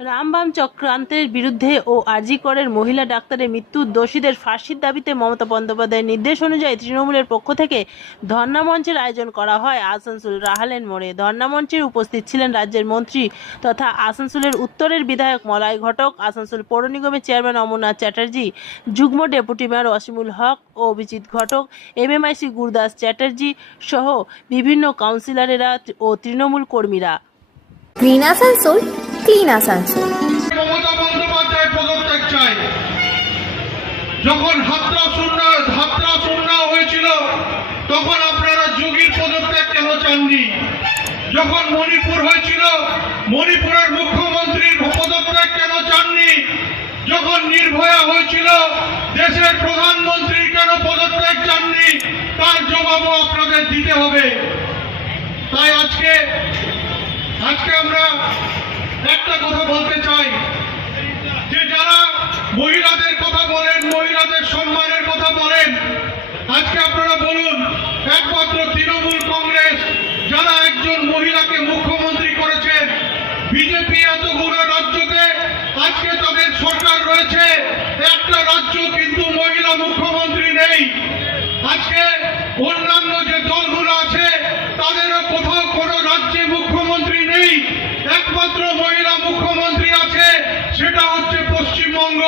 রামবাম চক্রান্তের বিরুদ্ধে ও আরজিকরের মহিলা ডাক্তারের মৃত্যুর দোষীদের ফাঁসির দাবিতে মমতা বন্দ্যোপাধ্যায়ের নির্দেশ অনুযায়ী তৃণমূলের পক্ষ থেকে ধর্ণা মঞ্চের আয়োজন করা হয় আসানসোল রাহালেন মোড়ে। ধর্ণা মঞ্চে উপস্থিত ছিলেন রাজ্যের মন্ত্রী তথা আসানসোলের উত্তরের বিধায়ক মলাই ঘটক, আসানসোল পৌর নিগমের চেয়ারম্যান অমরনাথ চ্যাটার্জি, যুগ্ম ডেপুটি মেয়র অসীমুল হক ও অভিজিৎ ঘটক, এমএমআইসি গুরদাস চ্যাটার্জি সহ বিভিন্ন কাউন্সিলরেরা ও তৃণমূল কর্মীরা। ক্লিন আসানসোল যখন হাতরা হাতরা হয়েছিল, তখন আপনারা যোগীর পদত্যাগ কেন চাননি। যখন মণিপুর হয়েছিল, মণিপুরের মুখ্যমন্ত্রীর পদত্যাগ কেন চাননি? যখন নির্ভয়া হয়েছিল, দেশের প্রধানমন্ত্রীর কেন পদত্যাগ চাননি? তার জবাবও আপনাদের দিতে হবে। তাই আজকে আজকে আমরা একটা কথা বলতে চাই যে যারা মহিলাদের কথা বলেন মহিলাদের সম্মানের কথা বলেন আজকে আপনারা বলুন একমাত্র তৃণমূল কংগ্রেস যারা একজন মহিলাকে মুখ্যমন্ত্রী করেছেন সেটা হচ্ছে পশ্চিমবঙ্গ,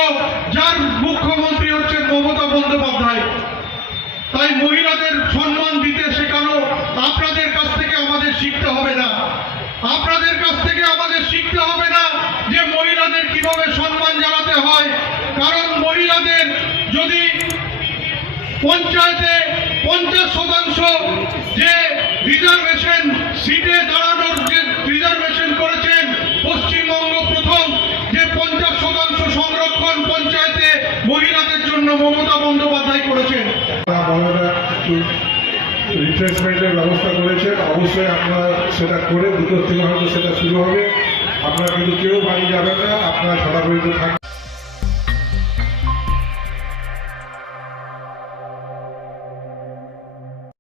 যার মুখ্যমন্ত্রী হচ্ছে তাই মহিলাদের সম্মান দিতে শেখানো আপনাদের কাছ থেকে আমাদের শিখতে হবে না। আপনাদের কাছ থেকে আমাদের শিখতে হবে না যে মহিলাদের কীভাবে সম্মান জানাতে হয়। কারণ মহিলাদের যদি পঞ্চায়েতে পঞ্চাশ শতাংশ যে রিজার্ভেশন সিটে দাঁড়ানোর যে রিজার্ভেশন করেছেন, পশ্চিমবঙ্গ প্রথম, যে পঞ্চাশ শতাংশ সংরক্ষণ পঞ্চায়েতে মহিলাদের জন্য মমতা বন্দ্যোপাধ্যায় করেছেন। রিফ্রেশমেন্টের ব্যবস্থা করেছেন। অবশ্যই আপনারা সেটা করে দুটোর থেকে হয়তো সেটা শুরু হবে। আপনারা কিন্তু কেউ বাড়ি যাবেন না। আপনারা সাদা পর্যন্ত থাকবেন।